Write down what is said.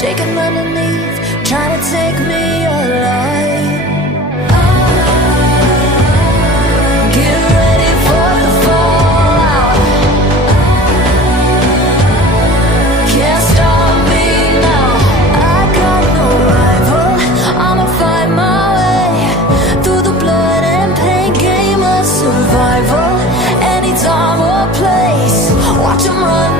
shaking underneath, trying to take me alive. Get ready for the fallout. Can't stop me now. I got no rival. I'ma find my way through the blood and pain game of survival. Any time or place, watch 'em run